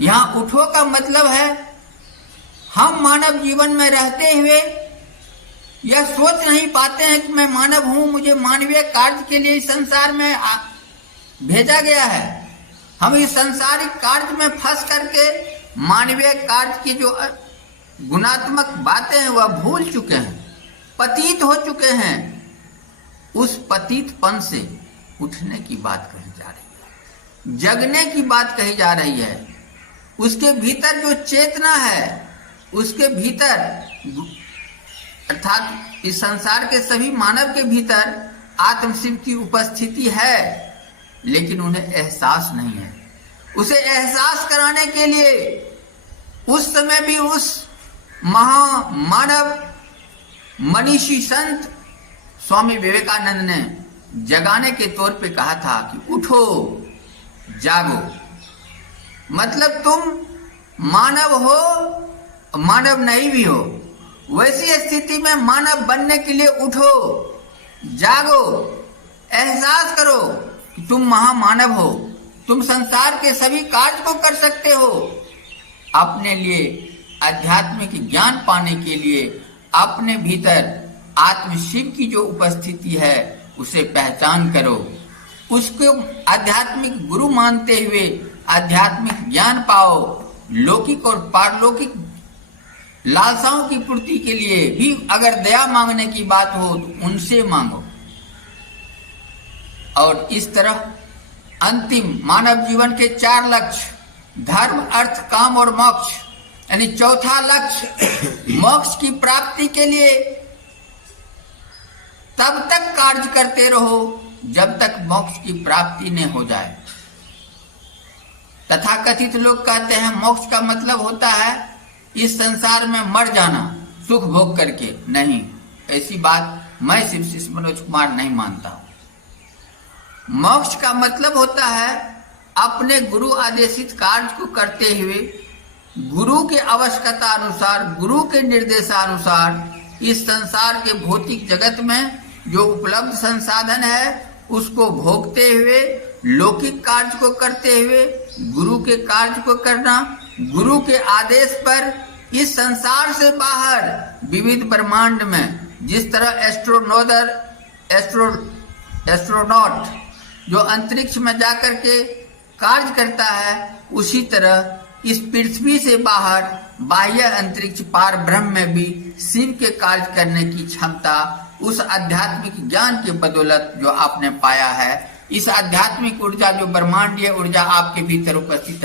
यहाँ उठो का मतलब है हम मानव जीवन में रहते हुए यह सोच नहीं पाते हैं कि मैं मानव हूं, मुझे मानवीय कार्य के लिए इस संसार में भेजा गया है। हम इस संसारिक कार्य में फंस करके मानवीय कार्य की जो गुणात्मक बातें हैं वह भूल चुके हैं, पतित हो चुके हैं। उस पतितपन से उठने की बात कही जा रही है, जगने की बात कही जा रही है। उसके भीतर जो चेतना है, उसके भीतर अर्थात इस संसार के सभी मानव के भीतर आत्म शिव की उपस्थिति है, लेकिन उन्हें एहसास नहीं है। उसे एहसास कराने के लिए उस समय भी उस महामानव मनीषी संत स्वामी विवेकानंद ने जगाने के तौर पे कहा था कि उठो, जागो। मतलब तुम मानव हो, मानव नहीं भी हो, वैसी स्थिति में मानव बनने के लिए उठो, जागो, एहसास करो कि तुम महामानव हो, तुम संसार के सभी कार्य को कर सकते हो। अपने लिए आध्यात्मिक ज्ञान पाने के लिए अपने भीतर आत्म शिव की जो उपस्थिति है उसे पहचान करो, उसको आध्यात्मिक गुरु मानते हुए आध्यात्मिक ज्ञान पाओ। लौकिक और पारलौकिक लालसाओं की पूर्ति के लिए भी अगर दया मांगने की बात हो तो उनसे मांगो। और इस तरह अंतिम मानव जीवन के 4 लक्ष्य, धर्म, अर्थ, काम और मोक्ष, यानी चौथा लक्ष्य मोक्ष की प्राप्ति के लिए तब तक कार्य करते रहो जब तक मोक्ष की प्राप्ति न हो जाए। तथाकथित लोग कहते हैं मोक्ष का मतलब होता है इस संसार में मर जाना सुख भोग करके। नहीं, ऐसी बात मैं शिव शिष्य मनोज कुमार नहीं मानता हूं। मोक्ष का मतलब होता है अपने गुरु आदेशित कार्य को करते हुए गुरु के आवश्यकता अनुसार, गुरु के निर्देशानुसार इस संसार के भौतिक जगत में जो उपलब्ध संसाधन है उसको भोगते हुए, लौकिक कार्य को करते हुए गुरु के कार्य को करना, गुरु के आदेश पर इस संसार से बाहर विविध ब्रह्मांड में जिस तरह एस्ट्रोनॉट जो अंतरिक्ष में जाकर के कार्य करता है, उसी तरह इस पृथ्वी से बाहर बाह्य अंतरिक्ष पार ब्रह्म में भी शिव के कार्य करने की क्षमता उस आध्यात्मिक ज्ञान के बदौलत जो आपने पाया है, इस आध्यात्मिक ऊर्जा जो ब्रह्मांडीय ऊर्जा आपके भीतर उपस्थित है,